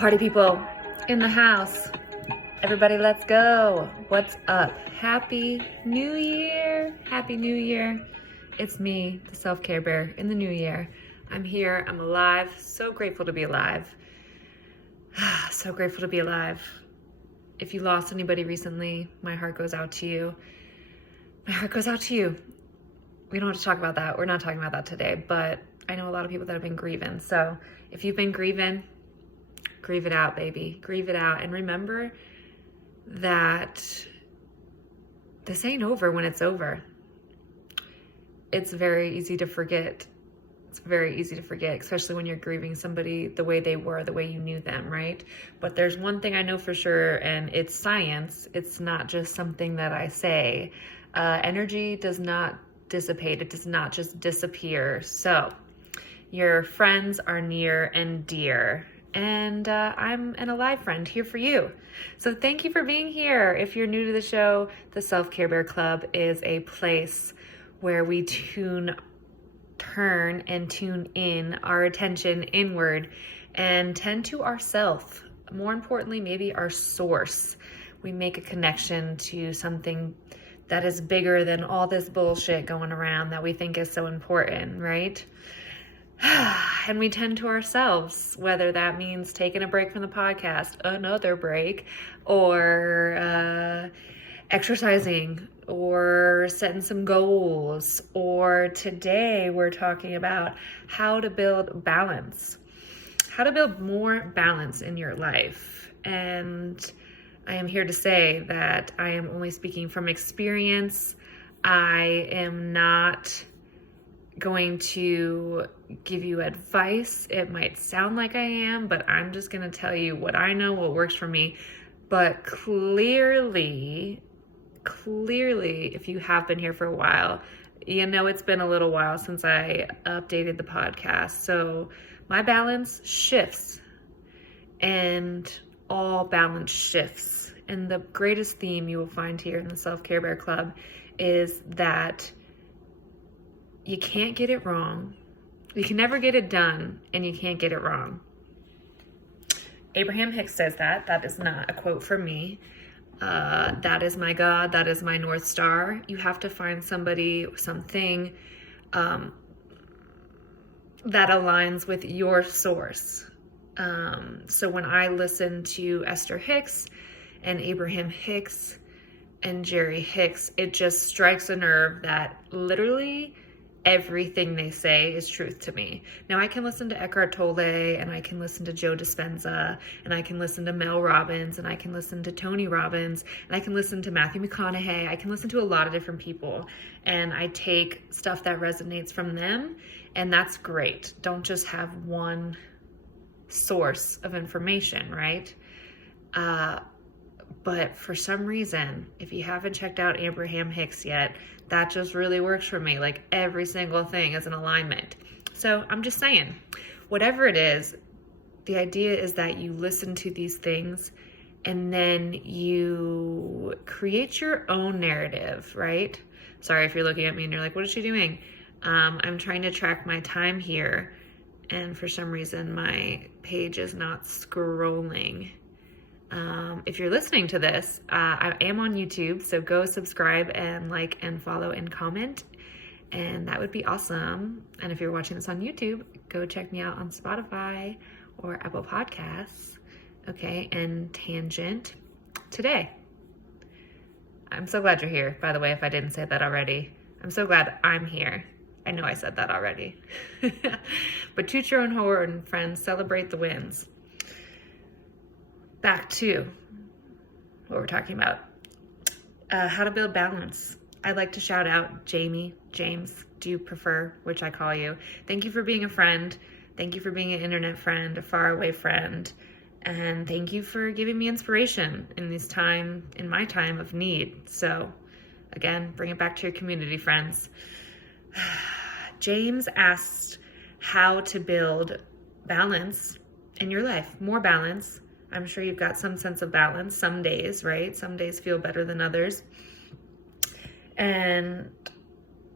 Party people in the house. Everybody, let's go. What's up? Happy New Year. Happy New Year. It's me, the self-care bear, in the new year. I'm here. I'm alive. So grateful to be alive. So grateful to be alive. If you lost anybody recently, my heart goes out to you. My heart goes out to you. We don't have to talk about that. We're not talking about that today, but I know a lot of people that have been grieving. So if you've been grieving, grieve it out, baby. Grieve it out. And remember that this ain't over when it's over. It's very easy to forget. It's very easy to forget, especially when you're grieving somebody the way they were, the way you knew them, right? But there's one thing I know for sure, and it's science. It's not just something that I say. Energy does not dissipate. It does not just disappear. So your friends are near and dear. And I'm an alive friend here for you. So thank you for being here. If you're new to the show, the Self-Care Bear Club is a place where we turn and tune in our attention inward and tend to ourself. More importantly, maybe our source. We make a connection to something that is bigger than all this bullshit going around that we think is so important, right? And we tend to ourselves, whether that means taking a break from the podcast, another break, or exercising, or setting some goals, or today we're talking about how to build balance, how to build more balance in your life. And I am here to say that I am only speaking from experience. I am not going to give you advice. It might sound like I am, but I'm just going to tell you what I know, what works for me. But clearly, if you have been here for a while, you know it's been a little while since I updated the podcast. So my balance shifts, and all balance shifts. And the greatest theme you will find here in the Self-Care Bear Club is that you can't get it wrong. You can never get it done, and you can't get it wrong. Abraham Hicks says that. That is not a quote from me. That is my God. That is my North Star. You have to find somebody, something that aligns with your source. So when I listen to Esther Hicks and Abraham Hicks and Jerry Hicks, it just strikes a nerve that literally everything they say is truth to me. Now I can listen to Eckhart Tolle, and I can listen to Joe Dispenza, and I can listen to Mel Robbins, and I can listen to Tony Robbins, and I can listen to Matthew McConaughey. I can listen to a lot of different people, and I take stuff that resonates from them, and that's great. Don't just have one source of information, right? But for some reason, if you haven't checked out Abraham Hicks yet, that just really works for me. Like every single thing is an alignment. So I'm just saying, whatever it is, the idea is that you listen to these things and then you create your own narrative, right? Sorry if you're looking at me and you're like, what is she doing? I'm trying to track my time here, and for some reason my page is not scrolling. If you're listening to this, I am on YouTube, so go subscribe and like and follow and comment, and that would be awesome. And if you're watching this on YouTube, go check me out on Spotify or Apple Podcasts. Okay, and tangent today. I'm so glad you're here, by the way, if I didn't say that already. I'm so glad I'm here. I know I said that already. But toot your own horn, friends. Celebrate the wins. Back to what we're talking about. How to build balance. I'd like to shout out Jamie, James, do you prefer, which I call you. Thank you for being a friend. Thank you for being an internet friend, a faraway friend. And thank you for giving me inspiration in my time of need. So again, bring it back to your community, friends. James asked how to build balance in your life, more balance. I'm sure you've got some sense of balance some days, right? Some days feel better than others. And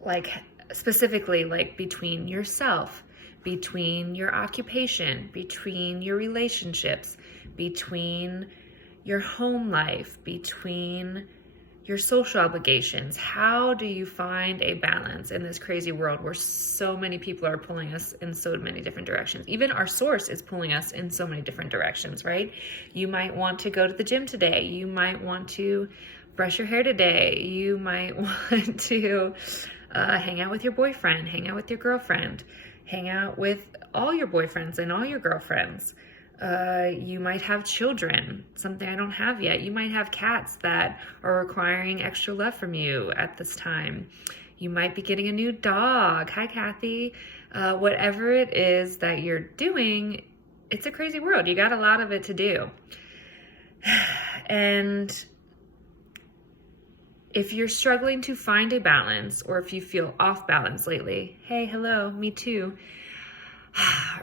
like specifically like between yourself, between your occupation, between your relationships, between your home life, between your social obligations. How do you find a balance in this crazy world where so many people are pulling us in so many different directions? Even our source is pulling us in so many different directions, right? You might want to go to the gym today. You might want to brush your hair today. You might want to hang out with your boyfriend, hang out with your girlfriend, hang out with all your boyfriends and all your girlfriends. You might have children, something I don't have yet. You might have cats that are requiring extra love from you at this time. You might be getting a new dog. Hi, Kathy. Whatever it is that you're doing, it's a crazy world. You got a lot of it to do. And if you're struggling to find a balance, or if you feel off balance lately, hey, hello, me too.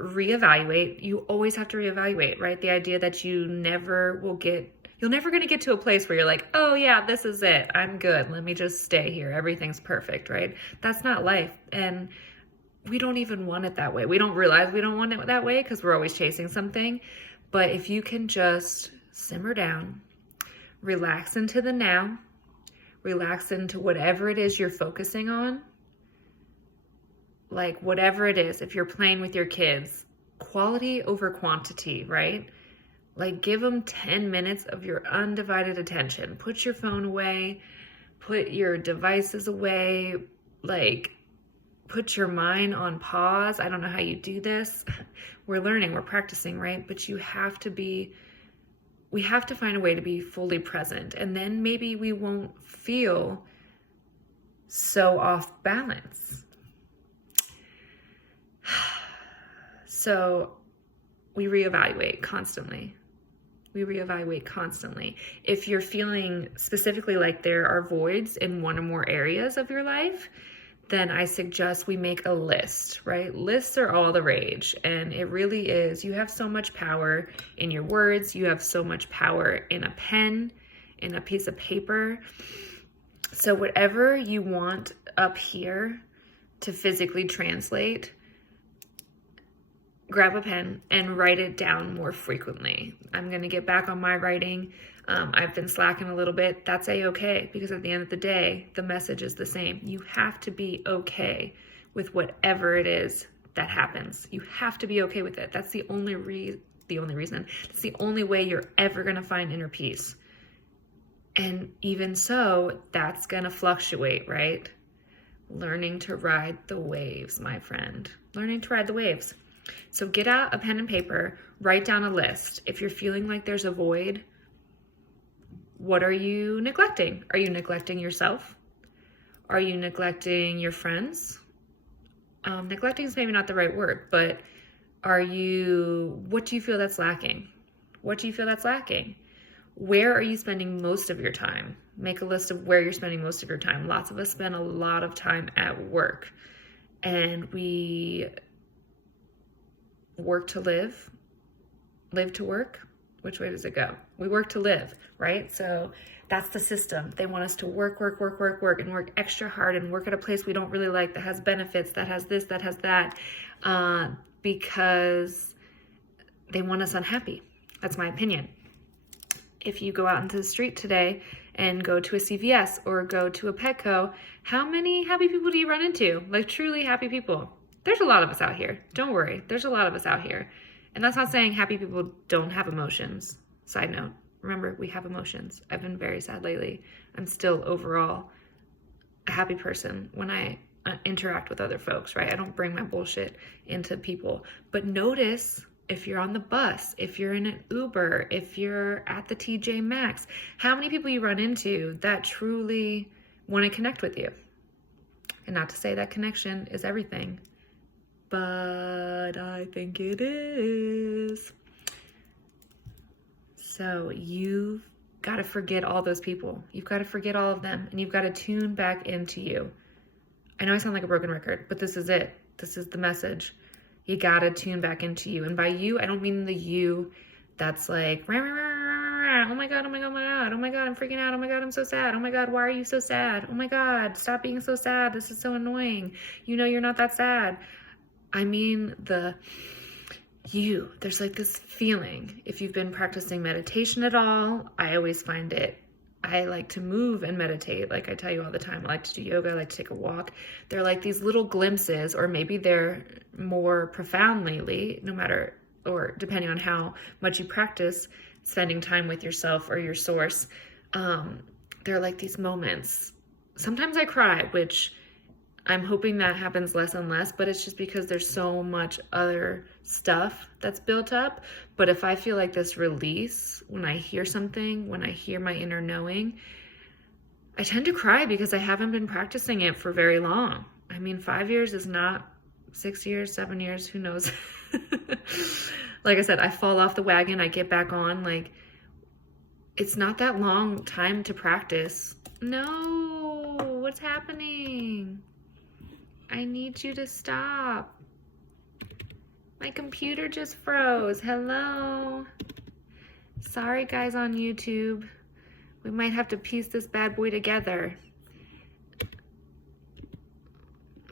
Reevaluate. You always have to reevaluate, right? The idea that you're never going to get to a place where you're like, oh yeah, this is it. I'm good. Let me just stay here. Everything's perfect, right? That's not life. And we don't even want it that way. We don't realize we don't want it that way because we're always chasing something. But if you can just simmer down, relax into the now, relax into whatever it is you're focusing on, like whatever it is, if you're playing with your kids, quality over quantity, right? Like give them 10 minutes of your undivided attention. Put your phone away, put your devices away, like put your mind on pause. I don't know how you do this. We're learning, we're practicing, right? But we have to find a way to be fully present. And then maybe we won't feel so off balance. So we reevaluate constantly. If you're feeling specifically like there are voids in one or more areas of your life, then I suggest we make a list, right? Lists are all the rage. And it really is. You have so much power in your words. You have so much power in a pen, in a piece of paper. So whatever you want up here to physically translate, grab a pen and write it down more frequently. I'm going to get back on my writing. I've been slacking a little bit. That's a-okay, because at the end of the day, the message is the same. You have to be okay with whatever it is that happens. You have to be okay with it. That's the only reason. It's the only way you're ever going to find inner peace. And even so, that's going to fluctuate, right? Learning to ride the waves, my friend. Learning to ride the waves. So get out a pen and paper, write down a list. If you're feeling like there's a void, what are you neglecting? Are you neglecting yourself? Are you neglecting your friends? Neglecting is maybe not the right word, but what do you feel that's lacking? What do you feel that's lacking? Where are you spending most of your time? Make a list of where you're spending most of your time. Lots of us spend a lot of time at work, and we work to live to work. Which way does it go? We work to live, right? So that's the system. They want us to work, and work extra hard and work at a place we don't really like, that has benefits, that has this, that has that, because they want us unhappy. That's my opinion. If you go out into the street today and go to a CVS or go to a Petco, how many happy people do you run into? Like truly happy people. There's a lot of us out here. Don't worry. There's a lot of us out here. And that's not saying happy people don't have emotions. Side note, remember, we have emotions. I've been very sad lately. I'm still overall a happy person when I interact with other folks, right? I don't bring my bullshit into people. But notice if you're on the bus, if you're in an Uber, if you're at the TJ Maxx, how many people you run into that truly want to connect with you. And not to say that connection is everything, but I think it is. So you've got to forget all those people. You've got to forget all of them, and you've got to tune back into you. I know I sound like a broken record, but this is it. This is the message. You got to tune back into you. And by you, I don't mean the you that's like, rah, rah, rah, rah, rah. Oh my God, oh my God, oh my God, oh my God, I'm freaking out. Oh my God, I'm so sad. Oh my God, why are you so sad? Oh my God, stop being so sad. This is so annoying. You know you're not that sad. I mean there's like this feeling. If you've been practicing meditation at all, I always find I like to move and meditate. Like I tell you all the time, I like to do yoga, I like to take a walk. They're like these little glimpses, or maybe they're more profound lately, or depending on how much you practice spending time with yourself or your source. They're like these moments. Sometimes I cry, which I'm hoping that happens less and less, but it's just because there's so much other stuff that's built up. But if I feel like this release, when I hear something, when I hear my inner knowing, I tend to cry because I haven't been practicing it for very long. I mean, 5 years is not 6 years, 7 years, who knows? Like I said, I fall off the wagon, I get back on. Like, it's not that long time to practice. No, what's happening? I need you to stop. My computer just froze. Hello. Sorry, guys on YouTube. We might have to piece this bad boy together.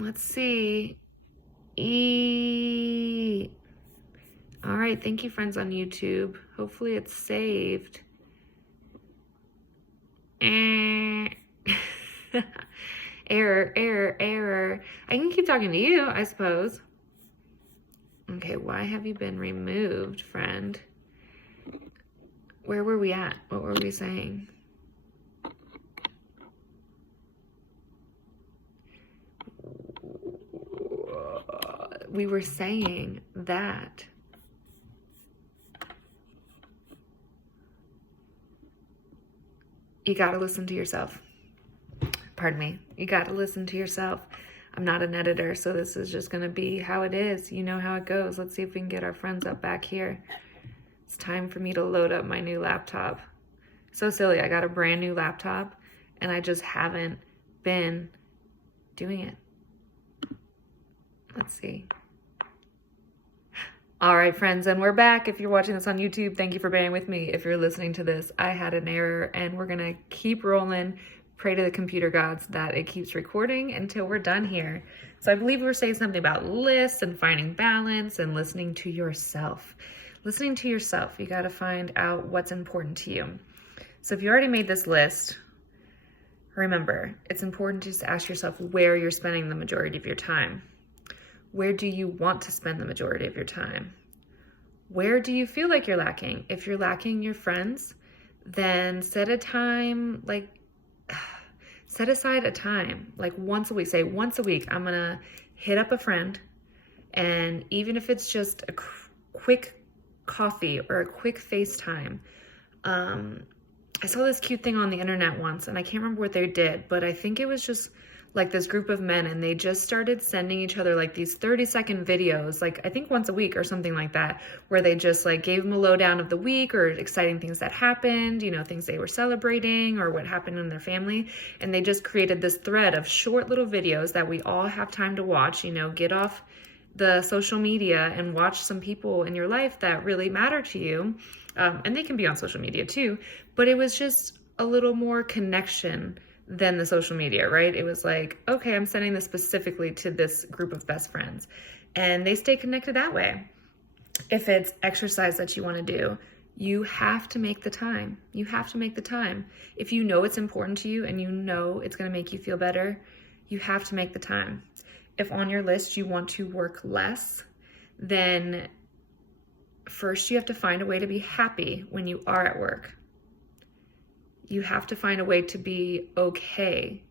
Let's see. All right, thank you, friends on YouTube. Hopefully it's saved. Error. I can keep talking to you, I suppose. Okay, why have you been removed, friend? Where were we at? What were we saying? We were saying that you gotta listen to yourself. Pardon me. You got to listen to yourself. I'm not an editor, so this is just going to be how it is. You know how it goes. Let's see if we can get our friends up back here. It's time for me to load up my new laptop. So silly. I got a brand new laptop, and I just haven't been doing it. Let's see. All right, friends, and we're back. If you're watching this on YouTube, thank you for bearing with me. If you're listening to this, I had an error, and we're going to keep rolling. Pray to the computer gods that it keeps recording until we're done here. So I believe we were saying something about lists and finding balance and listening to yourself. Listening to yourself, you got to find out what's important to you. So if you already made this list, remember, it's important to just ask yourself where you're spending the majority of your time. Where do you want to spend the majority of your time? Where do you feel like you're lacking? If you're lacking your friends, then set aside a time, like once a week. Say once a week, I'm going to hit up a friend, and even if it's just a quick coffee or a quick FaceTime. I saw this cute thing on the internet once, and I can't remember what they did, but I think it was just like this group of men, and they just started sending each other like these 30-second videos, like I think once a week or something like that, where they just like gave them a lowdown of the week or exciting things that happened, you know, things they were celebrating or what happened in their family. And they just created this thread of short little videos that we all have time to watch, you know, get off the social media and watch some people in your life that really matter to you. And they can be on social media too, but it was just a little more connection than the social media, right? It was like, okay, I'm sending this specifically to this group of best friends, and they stay connected that way. If it's exercise that you want to do, you have to make the time. You have to make the time. If you know it's important to you and you know it's going to make you feel better, you have to make the time. If on your list you want to work less, then first you have to find a way to be happy when you are at work. You have to find a way to be okay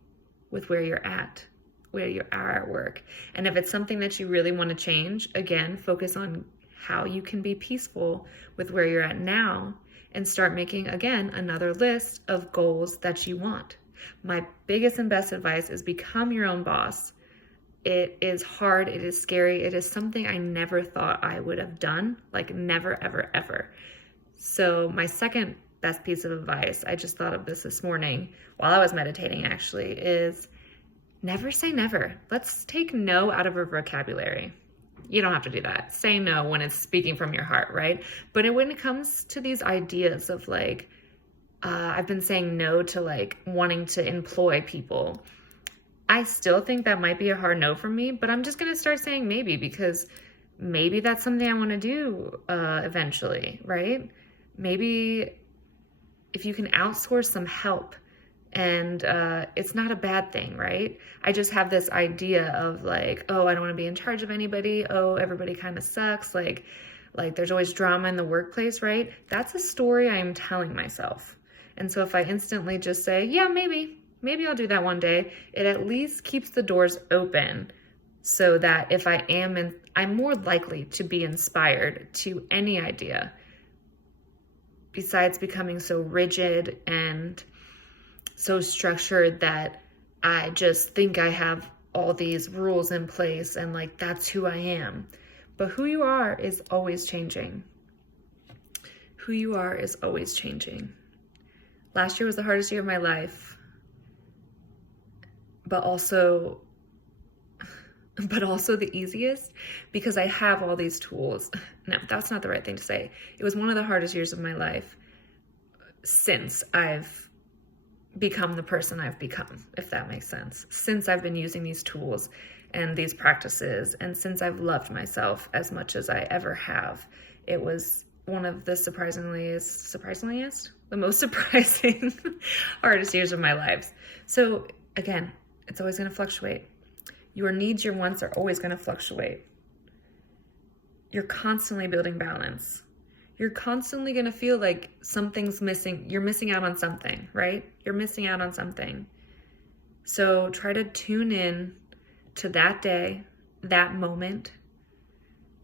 with where you are at work. And if it's something that you really want to change, again, focus on how you can be peaceful with where you're at now and start making, again, another list of goals that you want. My biggest and best advice is become your own boss. It is hard. It is scary. It is something I never thought I would have done, like never, ever, ever. So my second best piece of advice, I just thought of this morning while I was meditating actually, is never say never. Let's take no out of our vocabulary. You don't have to do that. Say no when it's speaking from your heart, right? But when it comes to these ideas of like, I've been saying no to like wanting to employ people. I still think that might be a hard no for me, but I'm just going to start saying maybe, because maybe that's something I want to do eventually, right? Maybe if you can outsource some help, and it's not a bad thing, right? I just have this idea of like, oh, I don't want to be in charge of anybody. Oh, everybody kind of sucks. Like there's always drama in the workplace, right? That's a story I am telling myself. And so if I instantly just say, yeah, maybe I'll do that one day, it at least keeps the doors open so that if I am in, I'm more likely to be inspired to any idea besides becoming so rigid and so structured that I just think I have all these rules in place and like that's who I am. But who you are is always changing. Who you are is always changing. Last year was the hardest year of my life, but also the easiest because I have all these tools. No, that's not the right thing to say. It was one of the hardest years of my life since I've become the person I've become, if that makes sense. Since I've been using these tools and these practices, and since I've loved myself as much as I ever have, it was one of the the most surprising hardest years of my life. So again, it's always going to fluctuate. Your needs, your wants are always going to fluctuate. You're constantly building balance. You're constantly going to feel like something's missing. You're missing out on something, right? You're missing out on something. So try to tune in to that day, that moment,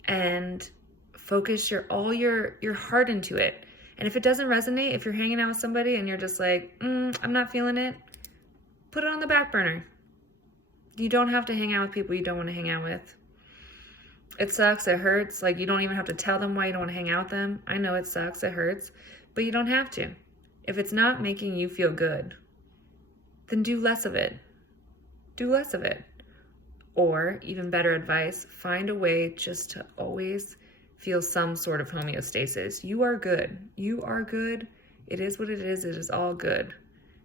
and focus all your heart into it. And if it doesn't resonate, if you're hanging out with somebody and you're just like, I'm not feeling it, put it on the back burner. You don't have to hang out with people you don't want to hang out with. It sucks, it hurts. Like, you don't even have to tell them why you don't want to hang out with them. I know it sucks, it hurts, but you don't have to. If it's not making you feel good, then do less of it. Do less of it. Or, even better advice, find a way just to always feel some sort of homeostasis. You are good. You are good. It is what it is. It is all good.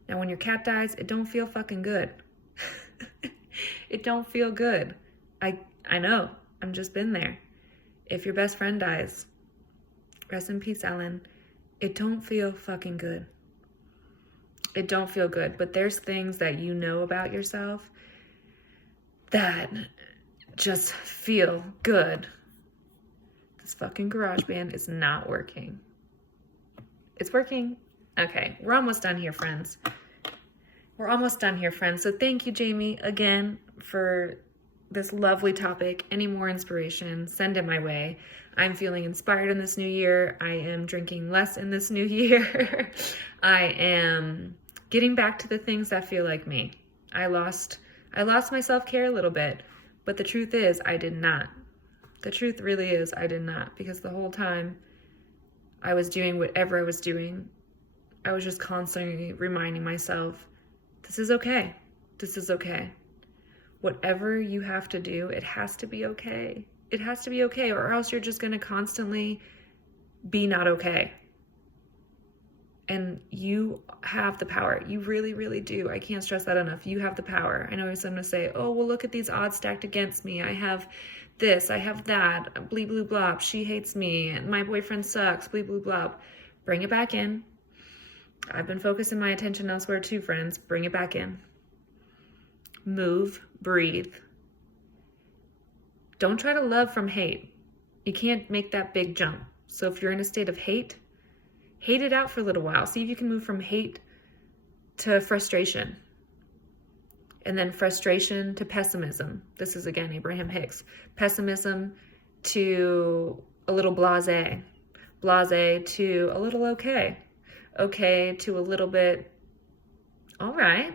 Now, when your cat dies, it don't feel fucking good. It don't feel good. I know. I've just been there. If your best friend dies, rest in peace, Ellen. It don't feel fucking good. It don't feel good. But there's things that you know about yourself that just feel good. This fucking GarageBand is not working. It's working. Okay, we're almost done here, friends. We're almost done here, friends. So thank you, Jamie, again, for this lovely topic. Any more inspiration, send it my way. I'm feeling inspired in this new year. I am drinking less in this new year. I am getting back to the things that feel like me. I lost my self-care a little bit, but the truth is I did not. The truth really is I did not, because the whole time I was doing whatever I was doing, I was just constantly reminding myself, this is okay. This is okay. Whatever you have to do, it has to be okay. It has to be okay, or else you're just going to constantly be not okay. And you have the power. You really, really do. I can't stress that enough. You have the power. I know someone to say, oh, well, look at these odds stacked against me. I have this, I have that, bleep, bloop, blop. She hates me, and my boyfriend sucks, bleep, bloop, blop. Bring it back in. I've been focusing my attention elsewhere too, friends. Bring it back in. Move, breathe. Don't try to love from hate. You can't make that big jump. So if you're in a state of hate it out for a little while. See if you can move from hate to frustration. And then frustration to pessimism. This is, again, Abraham Hicks. Pessimism to a little blasé. Blasé to a little okay. Okay to a little bit all right.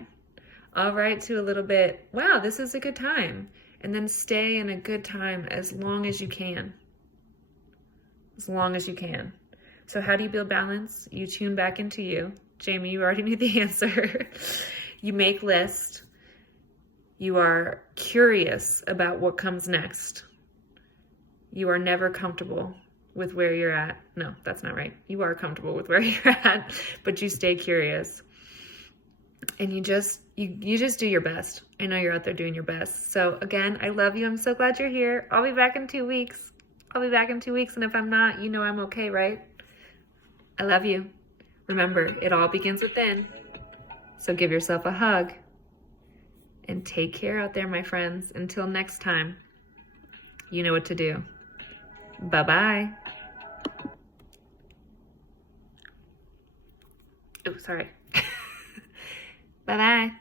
All right to a little bit, wow, this is a good time. And then stay in a good time as long as you can. As long as you can. So how do you build balance? You tune back into you. Jamie, you already knew the answer. You make lists. You are curious about what comes next. You are never comfortable with where you're at. No, that's not right. You are comfortable with where you're at, but you stay curious. And you just do your best. I know you're out there doing your best. So again, I love you. I'm so glad you're here. I'll be back in 2 weeks. I'll be back in 2 weeks. And if I'm not, you know I'm okay, right? I love you. Remember, it all begins within. So give yourself a hug. And take care out there, my friends. Until next time, you know what to do. Bye-bye. Oh, sorry. Bye-bye.